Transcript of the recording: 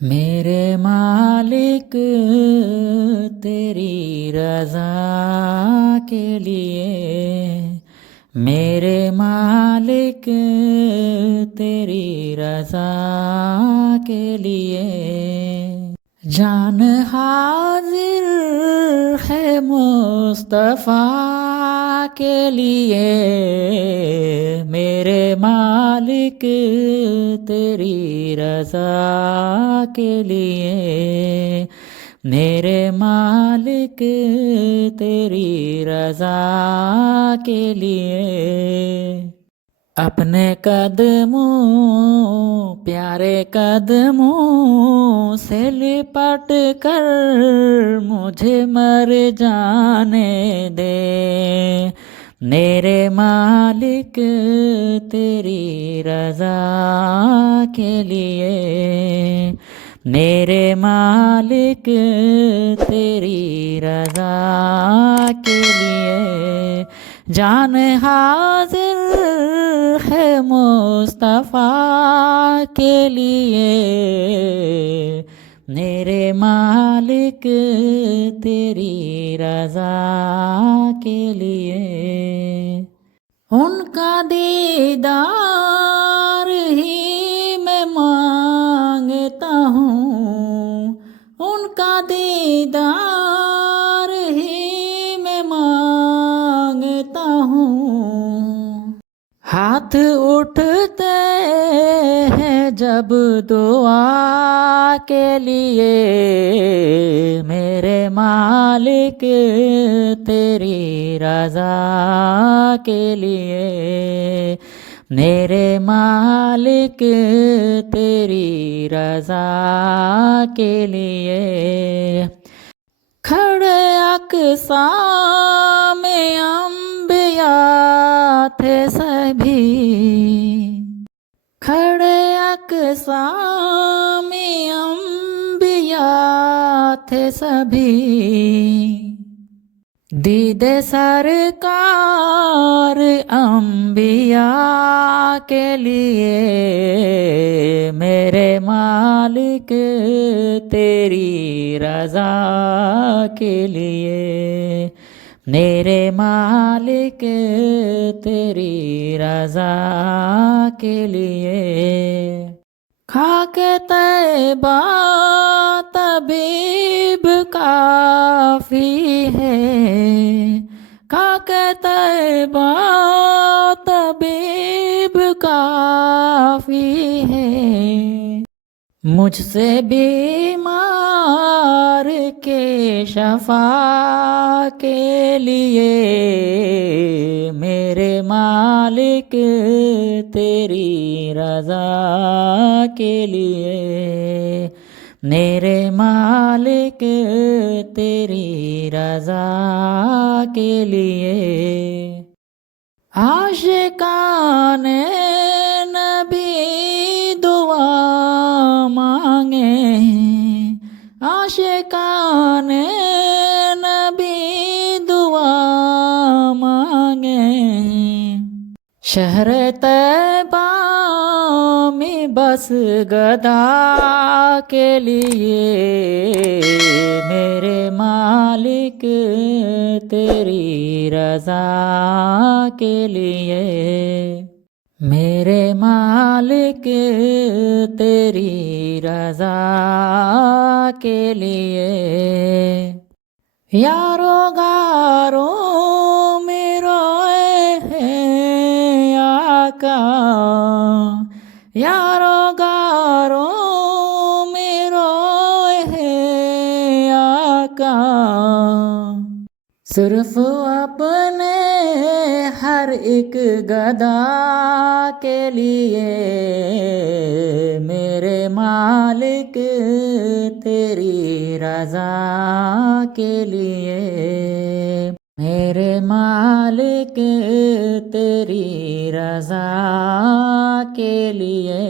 میرے مالک تیری رضا کے لیے، میرے مالک تیری رضا کے لیے، جان حاضر ہے مصطفیٰ کے لیے، میرے مالک تیری رضا کے لیے، میرے مالک تیری رضا کے لیے، اپنے قدموں پیارے قدموں سے لپٹ کر مجھے مر جانے دے، میرے مالک تیری رضا کے لیے، میرے مالک تیری رضا کے لیے، جان حاضر ہے مصطفیٰ کے لیے، میرے مالک تیری رضا کے لیے، ان کا دیدار ہی میں مانگتا ہوں، ان کا دیدار ہی میں مانگتا ہوں، ہاتھ اٹھتے ہیں جب دعا کے لیے، میرے مالک تیری رضا کے لیے، میرے مالک تیری رضا کے لیے، کھڑے اقصیٰ میں انبیاء تھے سبھی، کھڑے اقصیٰ میں انبیاء تھے سبھی، دید سرکار انبیاء کے لیے، میرے مالک تیری رضا کے لیے، میرے مالک تیری رضا کے لیے، خاک طیبہ طبیب کافی ہے، خاک طیبہ طبیب کافی ہے، مجھ سے بیمار کے شفا کے لیے، میرے مالک تیری رضا کے لیے، میرے مالک تیری رضا کے لیے، عاشقان نبی دعا مانگے، عاشقان نبی دعا مانگے، شہر طیبہ میں بس گدا کے لیے، میرے مالک تیری رضا کے لیے، میرے مالک تیری رضا کے لیے، یارو غاروں میں روئے ہیں آقا، یارو غاروں میں روئے ہیں آقا، صرف اپنے ہر ایک گدا کے لیے، میرے مالک تیری رضا کے لیے، میرے مالک تیری رضا کے لیے۔